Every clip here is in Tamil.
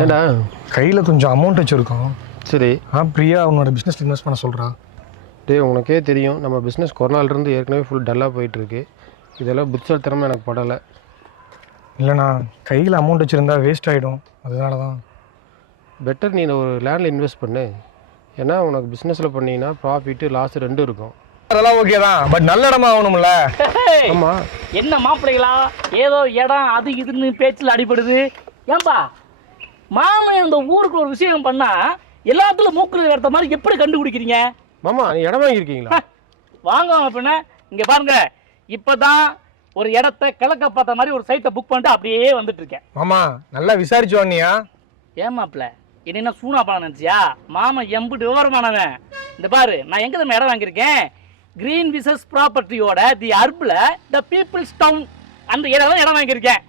ஏடா கையில் கொஞ்சம் அமௌண்ட் வச்சுருக்கோம். சரி. பிரியா அவனோட பிஸ்னஸ் இன்வெஸ்ட் பண்ண சொல்கிறா. டேய் உனக்கே தெரியும் நம்ம பிஸ்னஸ் கொரோனாலேருந்து ஏற்கனவே ஃபுல் டல்லாக போயிட்டுருக்கு. இதெல்லாம் புத்திசாலித்தனமாக எனக்கு படலை. இல்லைண்ணா, கையில் அமௌண்ட் வச்சுருந்தா வேஸ்ட் ஆகிடும், அதனால தான். பெட்டர் நீ ஒரு லேண்டில் இன்வெஸ்ட் பண்ணு. ஏன்னா உனக்கு பிஸ்னஸில் பண்ணிங்கன்னா ப்ராஃபிட்டு லாஸ் ரெண்டும் இருக்கும். அதெல்லாம் ஓகே தான், பட் நல்ல இடமா ஆகணும்ல. ஆமாம். என்ன மாப்பிள்ளைகளா ஏதோ இடம் அது இதுன்னு பேச்சில் அடிபடுது. ஏன்பா மாமன் இந்த ஊருக்கு ஒரு விஷயம் பண்ணா எல்லாத்துலையும் மூக்குல எடுத்த மாதிரி எப்படி கண்டுபிடிக்கிறீங்க? மாமா நீ இடம் வாங்கியிருக்கீங்களா? வாங்க பின்ன இங்கே பாருங்க, இப்போதான் ஒரு இடத்த கிழக்க பார்த்த மாதிரி ஒரு சைட்டை புக் பண்ணிட்டு அப்படியே வந்துட்டு இருக்கேன். மாமா நல்லா விசாரிச்சு வந்தியா? ஏன் மாப்பிள்ள என்ன சூனா பணம் நினச்சியா? மாமன் எம்பிட்டு விவரமானவன். இந்த பாரு, நான் எங்கே நம்ம இடம் வாங்கியிருக்கேன், கிரீன் விசஸ் ப்ராப்பர்ட்டியோட தி அர்பில் த பீப்புள்ஸ் டவுன் அந்த இடம் வாங்கியிருக்கேன்.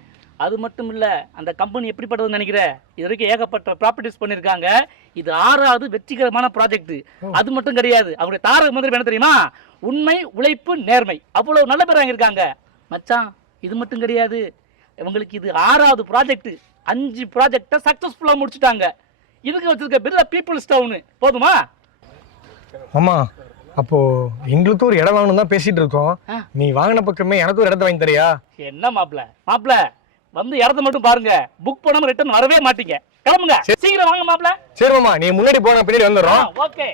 அது மட்டும் இல்லை, அந்த கம்பெனி எப்படிப்பட்டதுன்னு நினைக்கிறேன், இது வரைக்கும் ஏகப்பட்ட ப்ராப்பர்ட்டிஸ் பண்ணியிருக்காங்க. இது 6வது வெற்றிகரமான ப்ராஜெக்ட். அது மட்டும் கிடையாது, அவருடைய தாரக மந்திரம் என்ன தெரியுமா? உண்மை, உழைப்பு, நேர்மை. அவ்வளோ நல்ல பேர் வாங்கியிருக்காங்க மச்சான். இது மட்டும் கிடையாது, இவங்களுக்கு இது 6வது ப்ராஜெக்ட். 5 ப்ராஜெக்டை சக்ஸஸ்ஃபுல்லாக முடிச்சுட்டாங்க. இதுக்கு வச்சிருக்க பேர் பீப்புள்ஸ் டவுனு. போதுமா? மாமா அப்போ எங்களுக்கு ஒரு இடம் வாங்கணும் தான் பேசிட்டு இருக்கோம். நீ வாங்கின பக்கமே எனக்கு ஒரு இடத்த வாங்கி தரியா? என்ன மாப்பிள்ள வந்து இடத்த மட்டும் பாருங்க, புக் பண்ணாம ரிட்டர்ன் வரவே மாட்டீங்க. கிளம்புங்க, சீக்கிரம் வாங்க மாப்பிள்ள. சரி மாமா, நீ முன்னாடி போன பின்னாடி வந்துடுறோம். ஓகே.